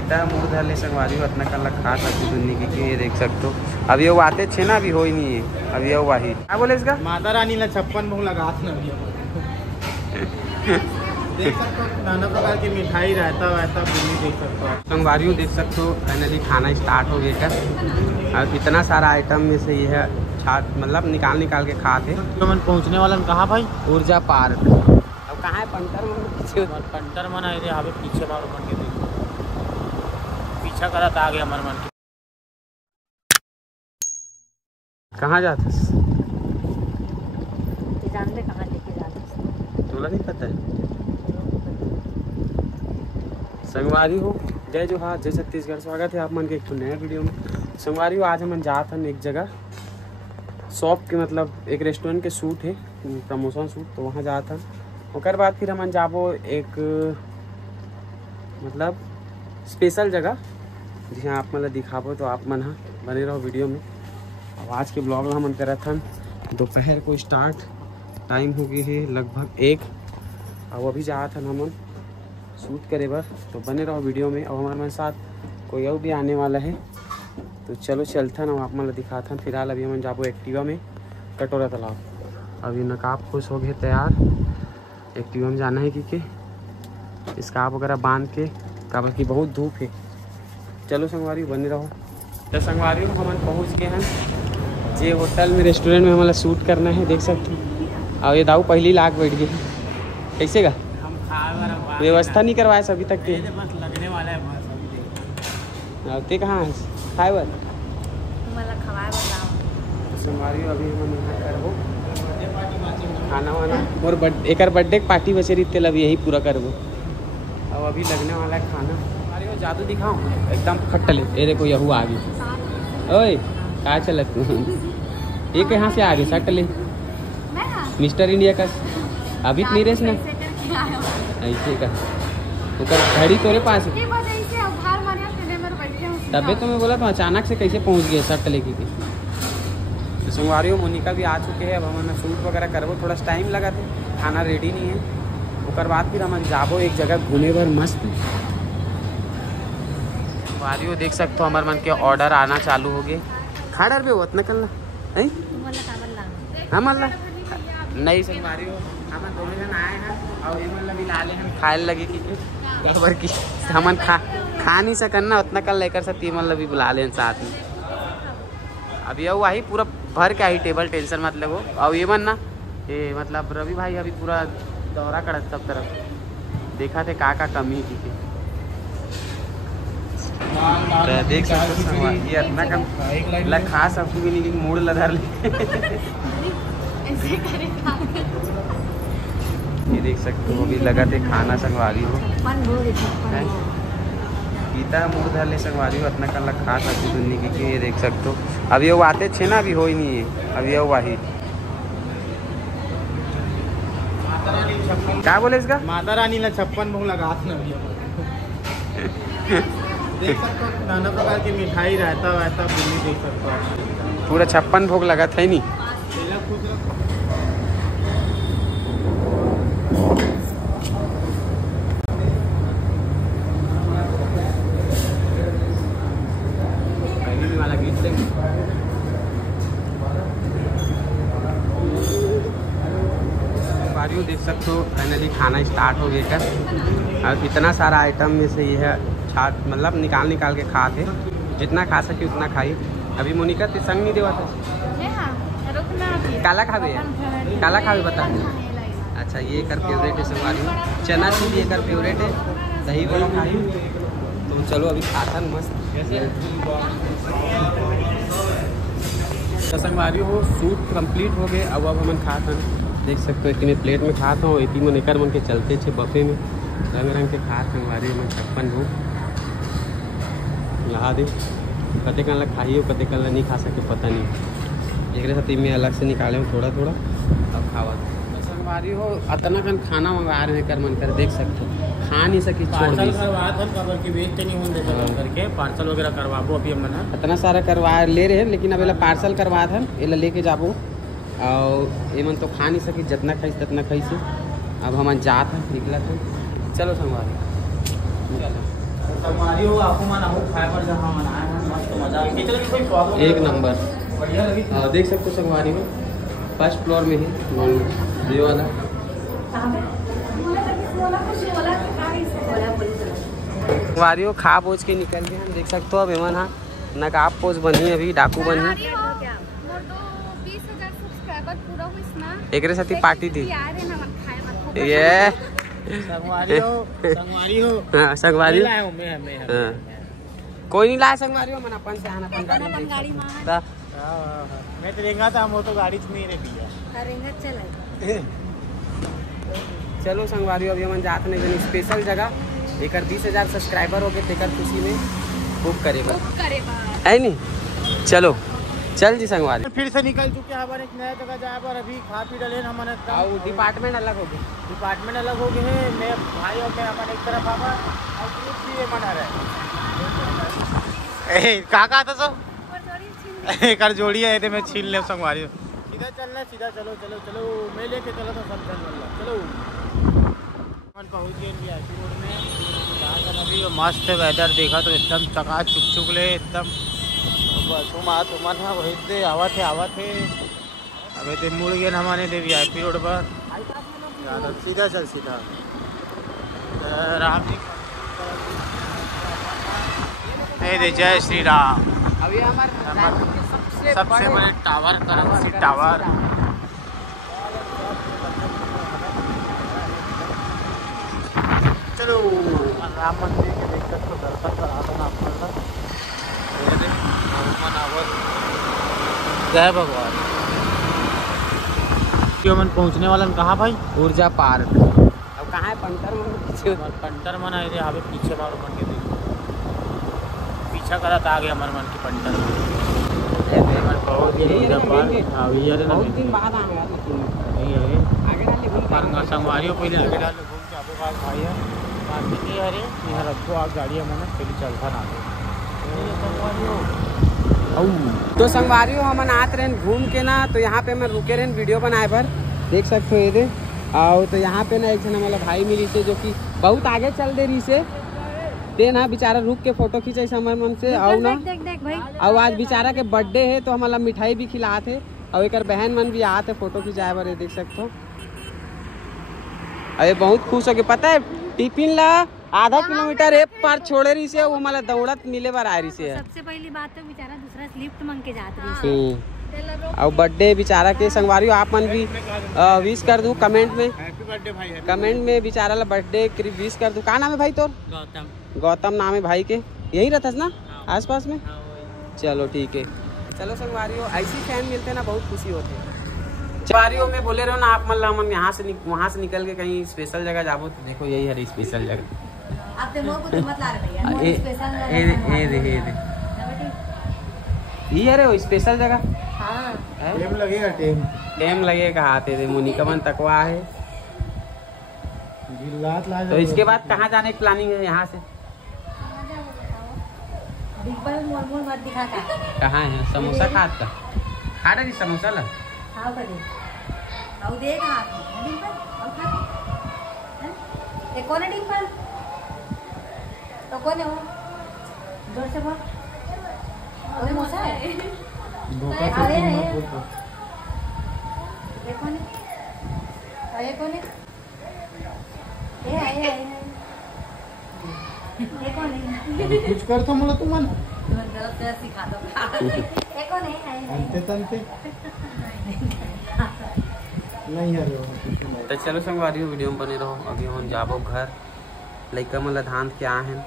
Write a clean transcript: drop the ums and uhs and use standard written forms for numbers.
Gita mood धरले संगवारी इतना कल खा सकती दुनिया की ये देख सकते हो। अभी वो आते छे ना, अभी हो ही नहीं है, अभी वो वाही क्या बोले इसका माता रानी ने 56 भोग लगा ना देख सकते हो, नाना प्रकार की मिठाई रहता वैसा बुनी देख सकते हो। संगवारी देख सकते हो फाइनली खाना स्टार्ट हो गया क्या। और इतना सारा आइटम में से ये है छात मतलब निकाल के खाते। तो मन पहुँचने वाला कहाँ भाई? ऊर्जा पार्क। अब कहाँ है पंटर पंटर मन है यहाँ पे पीछे मारो मन के पीछा करा था आगे हमारे मन के। कहाँ जाते जानते कहाँ लेके जाते तोला नहीं पता है। संगवारी हो जय जोहार जय छत्तीसगढ़, स्वागत है आप मन के एक नया वीडियो में। संगवारी हो आज हम जात हन एक जगह शॉप के मतलब एक रेस्टोरेंट के शूट है, प्रमोशन शूट, तो वहाँ जात हन। ओकर बाद फिर हम जाबो एक मतलब स्पेशल जगह जहाँ आप मतलब दिखाबो, तो आप मन बने रहो वीडियो में। अब आज के ब्लॉग ला मन करत हन दोपहर को स्टार्ट, टाइम हो गई है लगभग 1 और अभी जात हन हम शूट करे बर, तो बने रहो वीडियो में। और हमारे साथ कोई और भी आने वाला है, तो चलो चलता ना आप मतलब दिखाता। फिलहाल अभी हम जाबो एक्टिवा में कटोरा तालाब। अभी नकाब खुश हो गए तैयार, एक्टिवा में जाना है कि स्कार्फ वगैरह बांध के, काबर की बहुत धूप है। चलो संगवारी बने रहो। तो संगवारी हम पहुँच गए हैं जे होटल में रेस्टोरेंट में हमारा शूट करना है, देख सकते हो। और ये दाऊ पहली लाख बैठ गए, कैसे का व्यवस्था नहीं करवाए अभी तक के बस लगने वाला है बस अभी। ते कहाँ है खाए बर तुम्हारा खवाए बताओ। संगवारी अभी हम यहाँ करबो खाना वाना और एक बर्थडे पार्टी बचे रही तेल अभी यही पूरा करबो। अब अभी लगने वाला है खाना। अरे वो जादू दिखाओ एकदम खट्टले, ये देखो यहू आ गई। ओए कहाँ चलत ये कहाँ से आ गए सटले मिस्टर इंडिया का अभी नहीं रेस ना ऐसे का तो घड़ी तोरे पास है। तबे तो मैं बोला तो अचानक से कैसे पहुंच गए शर्ट लेके के। तो संगवारी मोनिका भी आ चुके हैं। अब हमने शूट वगैरह करबो, थोड़ा टाइम लगा थे, खाना रेडी नहीं है। उसके बाद फिर हम जाबो एक जगह घूमे भर मस्त। संगवारी देख सकते हो हमारे मन के ऑर्डर आना चालू हो गए। खड़ा रहे हो इतना कल हम नहीं संगवारी हम दोनों जन आए हैं और भी लाले हम खाए लगे कि हमन खा नहीं सकन ना उतना कल लेकर सब मतलब भी बुला लें साथ में। अभी वो वही पूरा भर के आई टेबल, टेंशन मत लगो। और ये मन ना ये मतलब रवि भाई अभी पूरा दौरा करत सब तरफ, देखा थे का कमी की थी। तो देख सकते हो ये इतना कम खा सकती भी नहीं, मूड लधर ले ये देख सकते हो अभी लगा थे खाना संगवारी हो गीता मूड धर ले संगवारी हो इतना कल खा सकती दुनिया की ये देख सकते हो। अभी वो आते छे ना, अभी हो ही नहीं है, अभी वो वाही क्या बोले इसका माता रानी ने 56 भोग लगा ना देख सकते हो, नाना प्रकार की मिठाई रहता वैसा बुनी देख सकते हो। पूरा 56 भोग लगा था ही नहीं। देख सकते हो फाइनली खाना स्टार्ट हो गया क्या। और इतना सारा आइटम में से ये है छात मतलब निकाल के खाते, जितना खा सके उतना खाई। अभी मोनिका ते संग नहीं देवा था काला खावे बता। अच्छा ये कर फेवरेट है संगवारी, चना चीज ये कर फेवरेट है, दही वाला खाई। तो चलो अभी खाता मस्त संगवारी हो शूट कंप्लीट हो गए। अब हम खाता देख सकते हो इतने प्लेट में खाता हूँ, इतनी मन एक मन के चलते थे बफे में रंग के खा संगवारी में 56 भोग लहा दे। कते कल खाइए कते कल नहीं खा सके पता नहीं, एक साथ में अलग से निकाले हूँ थोड़ा थोड़ा अब खावा। संगवारी हो इतना कन खाना मंगवा रहे हैं कर मन कर देख सकते हो, खा नहीं सकी पार्सल करवा के बेचते नहीं होंगे करके पार्सल वगैरह करवाबो। अभी हम इतना सारा करवा ले रहे हैं, लेकिन अब पार्सल करवा था ये लेके जाबो। और ये मन तो खा नहीं सकी, जितना खाई तितना खाई से। अब हम जात हैं निकला था, चलो संगवारी चलो संगवारी हो आपको मना हो फाइबर जहाँ मनाया है मस्त मजा आ गया। कोई प्रॉब्लम एक नंबर बढ़िया लगी। हाँ देख सकते हो संगवारी में फर्स्ट फ्लोर में ही ये वाला संगवारी खा पोच के निकल गए हम देख सकते हो। अब एमन हाँ नकाब पोच बनी अभी डाकू बनी एक साथी पार्टी थी ये संगवारी हो हाँ संगवारी लाया हूं मैं कोई नहीं लाया संगवारी हो मन अपन से आना अपन गाड़ी मैं तो रेंगा था वो तो गाड़ी से नहीं रह पिया। चलो संगवारी अभी हम जाते नहीं जन स्पेशल जगह एक 20,000 सब्सक्राइबर हो गए तेकर खुशी में बुक करेगा है नहीं। चलो चल जी संगवारी फिर से निकल चुके हैं हमारे एक नया जगह जाए पर अभी खा पी डले हमारे डिपार्टमेंट अलग हो गए अलग हो गए हैं। मैं भाई और मैं हमारे एक तरफ आवा और ग्रुप भी मना रहे काका था सब एक जोड़ी है मैं छीन ले संगवारी सीधा चलना सीधा चलो चलो चलो मैं लेके चलो तो सब चलो पहुँच गए वीआईपी रोड में। यहाँ का अभी मस्त वेदर देखा तो एकदम चका चुक ले एकदम तुमन वही से आवा थे अबे तो मुड़ गए हमारे दे वीआईपी रोड पर सीधा चल सीधा राम जी जय श्री राम। अभी हमारे सबसे बड़े टावर करमसी टावर चलो राम मंदिर के देख सकते दर्शन करा देना आपका जय भगवान। मन पहुंचने वाला कहाँ भाई ऊर्जा पार्क अब कहाँ है पंटर मन आए यहाँ पे पीछे मारो मन के देखो पीछा करा था आगे हमारे मन की पंटर बहुत दिन बाद आगे संगवारियों पहले आगे डाल घूम के आपको पास भाई है बाकी अरे यहाँ रखो आप गाड़ी मैंने फिर चलता ना तो संगवारियों हम आते रहे घूम के ना तो यहाँ पे मैं रुके रहे वीडियो बनाए पर देख सकते हो ये दे और तो यहाँ पे ना एक जना वाला भाई मिली से जो कि बहुत आगे चल दे रही से दे ना बेचारा रुक के फोटो खींचे हमारे मन से और ना और आज बेचारा के बर्थडे है तो हमारा मिठाई भी खिलाते और एक बहन मन भी आते फोटो खिंचाए बार देख सकते हो। अरे बहुत खुश हो गए पता है टिफिन ला आधा किलोमीटर एक पार छोड़े रही से वो हमारा दौड़त मिले बार आ रही से सबसे पहली बात तो बेचारा दूसरा लिफ्ट मांग के जात रही और बर्थडे बेचारा के संगवारियों आप मन भी विश कर दूं कमेंट में हैप्पी बर्थडे भाई कमेंट में बेचारा ला बर्थडे विश कर दूं। का नाम है भाई तोर गौतम नाम है भाई के यही रहता ना आसपास में। चलो ठीक है चलो संगवारियों ऐसी फैन मिलते ना बहुत खुशी होती है। संगवारियों में बोले रहो ना आप मतलब हम यहाँ से वहाँ से निकल के कहीं स्पेशल जगह जाबो तो देखो यही है स्पेशल जगह ये अरे वो स्पेशल जगह टेम लगेगा टेम लगेगा आते थे मुनिकमन तकवा है। तो इसके बाद कहाँ जाने की प्लानिंग है यहाँ से कहाँ है समोसा खात का खा रही समोसा ला कौन है वो जोर से बोल मोसा है कुछ कर तो मला तुम सिखा दो नहीं है तो चलो संगवारी वीडियो में बने रहो। अभी हम जाबो घर लड़का मतलब धान के आ हैं